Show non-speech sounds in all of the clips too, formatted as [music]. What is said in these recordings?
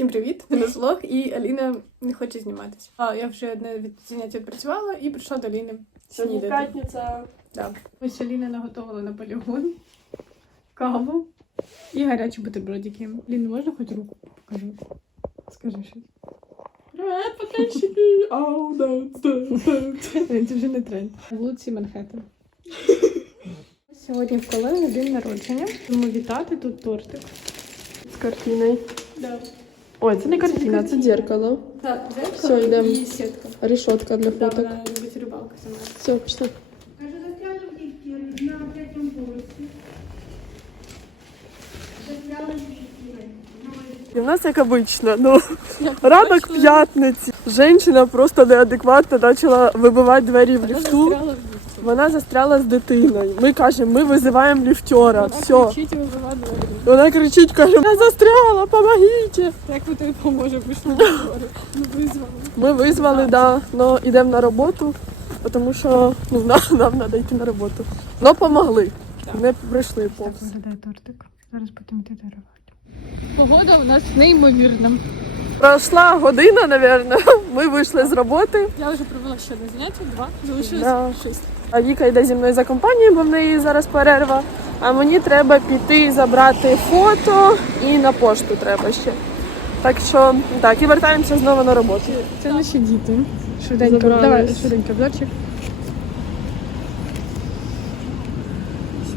Всім привіт! Це наш влог, і Аліна не хоче зніматися. А я вже одне від заняття відпрацювала і прийшла до Аліни. Сьогодні снідати. п'ятниця. Да. Ось Аліна наготовила на полігон, каву і гарячі бутербродики. Лін, можна хоч руку покажу? Скажи щось. Привет, подписчики! Ау, да, да, да. Це вже не тренд. Вулиці Манхеттен. Сьогодні в колеги день народження. Тому вітати тут тортик. З картиною. Да. Ой, це не картина, це дзеркало. Так, Всё, йдемо. і сітка. Решетка для Да, фоток. вона любить рибалку сама. Все, пішли. Каже, застряли в дітки на третьому поверсі. Застряли в дітки. І в нас як обично, ну ранок п'ятниці. Женщина просто неадекватно почала вибивати двері в ліфту. Вона застряла з дитиною. Ми кажемо, ми визиваємо ліфтера. Все. Кричить і двері. Вона кричить, каже, я застряла, помогіть. Як ви тобі поможе, пішли до [laughs] двору. Ну, визвали. Ми визвали, да, но йдемо на роботу, тому що ну, [laughs] нам, нам треба йти на роботу. Но помогли. Так. Не прийшли повз. виглядає тортик. Зараз будемо йти дарувати. Погода у нас неймовірна. Пройшла година, напевно. [laughs] Ми вийшли з роботи. Я вже провела ще одне заняття, два. Залишилось Да. шість. А Віка йде зі мною за компанією, бо в неї зараз перерва. А мені треба піти забрати фото і на пошту треба ще. Так що так, і вертаємося знову на роботу. Це наші діти. Швиденько. Давай, швиденько, обзорчик.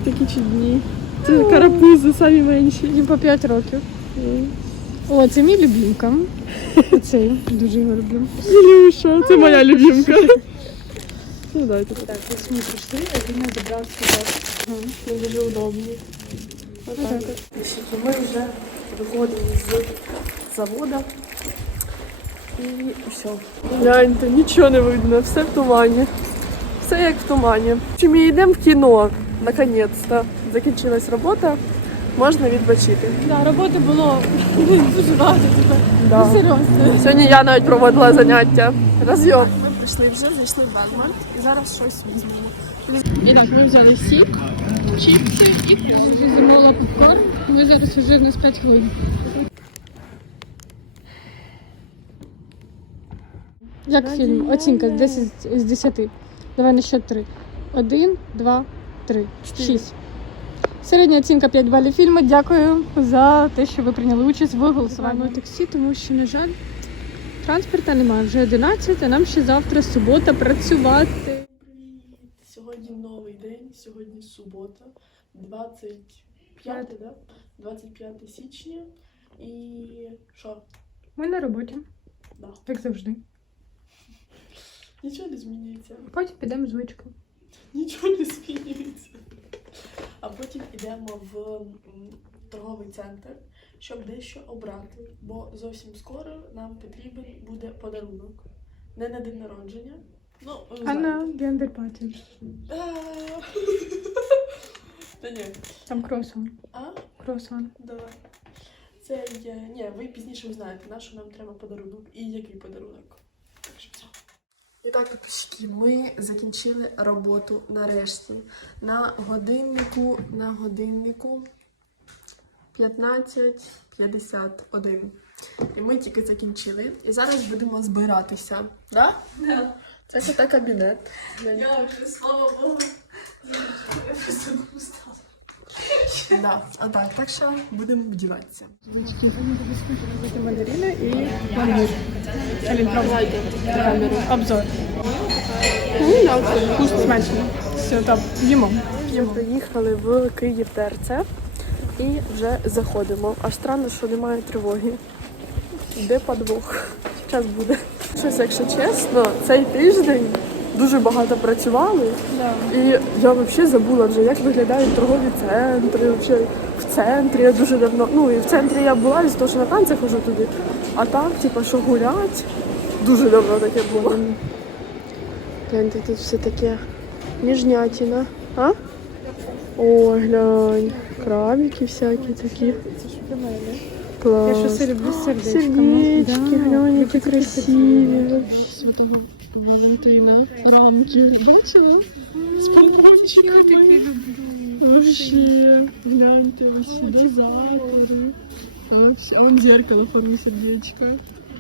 Такі чудні. Це карапузи самі менші. Їм по 5 років. О, це мій любімка. [laughs] Оцей дуже його люблю. Ілюша, це моя любимка. [laughs] Ну дайте. Так, ось ми прийшли, а він забрав сюди. Не дуже удобні. Отак. Отак от. Ми вже виходимо з заводу. І все. Гляньте, нічого не видно, все в тумані. Все як в тумані. Чи ми йдемо в кіно? Наконець-то. Закінчилась робота, можна відпочити. Да, роботи було [laughs] дуже багато. Да. Ну, серйозно. Сьогодні я навіть проводила заняття. Розйом. Прийшли вже, зайшли в Белмонт і зараз щось візьмемо. І так, ми взяли сік, чіпси і вже замовила попкорн. Ми зараз вже на 5 хвилин. Як фільм? Оцінка з 10 з 10. Давай на счет 3. 1, 2, 3, 6. Середня оцінка 5 балів фільму. Дякую за те, що ви прийняли участь в голосуванні. таксі, тому що, на жаль, транспорта немає. Вже 11, а нам ще завтра субота працювати. Сьогодні новий день, сьогодні субота, 25, да? 25 січня. І що? Ми на роботі, Да. як завжди. Нічого не змінюється. Потім підемо з вички. Нічого не змінюється. А потім йдемо в торговий центр, щоб дещо обрати. Бо зовсім скоро нам потрібен буде подарунок. Не на день народження. Ну, А на знаєте. гендер-паті. [laughs] Та ні. Там кросон. А? Кросон. Давай. Це є. Ні, ви пізніше узнаєте, на що нам треба подарунок і який подарунок. Так що все. І так, підписчики, ми закінчили роботу нарешті. На годиннику, на годиннику 15.51. І ми тільки закінчили. І зараз будемо збиратися. Да? Да. Це кота кабінет. Я вже, слава Богу, Да, а так, так що будемо вдіватися. Це мандарина і мандарин. Алін, пробуй. Камеру. Обзор. Вкусно, смачно. Все, так, їмо. Ми приїхали в Київ ТРЦ і вже заходимо. Аж странно, що немає тривоги. Де подвох? Зараз буде. Щось, якщо чесно, цей тиждень дуже багато працювали. І я взагалі забула вже, як виглядають торгові центри. Взагалі. В центрі я дуже давно. Ну і в центрі я була, з того, що на танці хожу туди. А так, типу, що гулять, дуже давно таке було. Гляньте, тут все таке ніжнятина. А? Ой, глянь, крабики всякі такі. Для мене. Клас. Я щось люблю з сердечками. Сердечки, глянь, які красиві. вообще. Валентина. Рамки. Бачила? З помпончиками. такі люблю. Вообще, гляньте, ось сюди запори. А он зеркало в форме сердечка.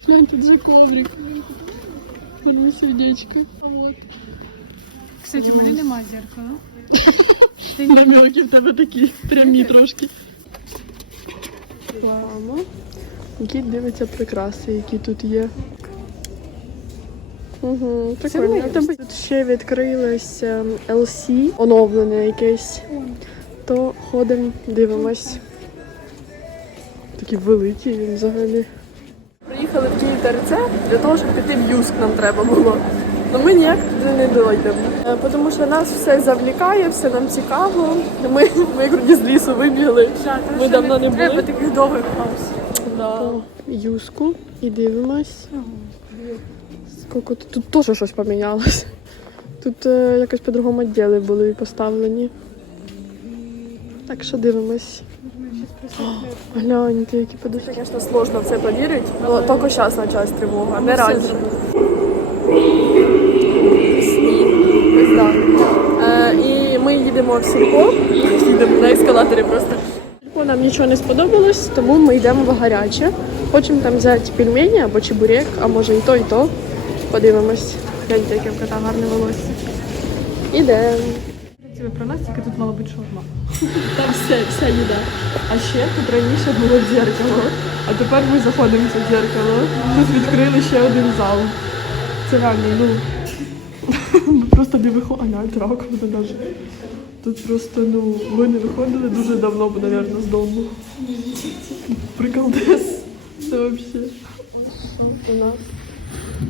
Глянь, тут же коврик. В форме сердечка. Вот. Кстати, у мене немає [laughs] дзеркала. Намеки в тебе такі прямі трошки. Мама. Кіт дивиться прикраси, які тут є. Угу, прикольно. Тут ще відкрилось LC, оновлене якесь. То ходимо, дивимось. Такий великий він взагалі. Приїхали в Київ ТРЦ для того, щоб піти в Юск нам треба було. Ну ми ніяк туди не дойдемо. Е, Тому що нас все завлікає, все нам цікаво. Ми, ми вроді з лісу вибігли. Ми давно не Треба були. таких довгих пауз. Да. Юску і дивимось. Скільки тут, тут теж щось помінялось. Тут е, якось по-другому відділи були поставлені. Так що дивимось. Гляньте, які подушки. Звісно, сложно в це повірити, але тільки зараз почалась тривога, не раніше. Ось так. Е, і ми їдемо в сільпо, їдемо на ескалаторі просто. Сільпо нам нічого не сподобалось, тому ми йдемо в гаряче. Хочемо там взяти пельмені або чебурек, а може і то, і то. Подивимось. Гляньте, яке в кота гарне волосся. Ідемо. Тебе про нас, тільки тут мала бути шаурма. [laughs] Там вся, вся їда. А ще тут раніше було дзеркало, а тепер ми заходимо в це дзеркало. Тут відкрили ще один зал. Це реально, ну. Ми просто не виходимо. А, трак буде навіть. Тут просто, ну, ми не виходили дуже давно, бо, мабуть, з дому. Приколдес. Це взагалі. У нас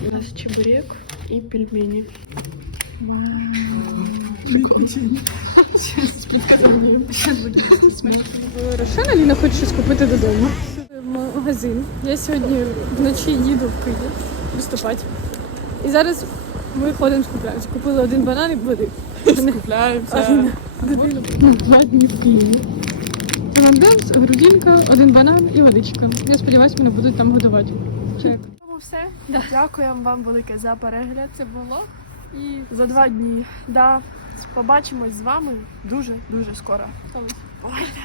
у нас чебурек і пельмені. Рошана Ліна хоче щось купити додому. Магазин. Я сьогодні вночі їду в Київ виступати. І зараз ми ходимо скупляємося. Купили один банан і води. Скупляємося. Два дні в Києві. М&М's, грудинка, один банан і водичка. Я сподіваюся, мене будуть там годувати. Чек. Тому все. Дякуємо вам велике за перегляд. Це було. І За два дні. Да. Побачимось з вами дуже дуже скоро. Бувайте!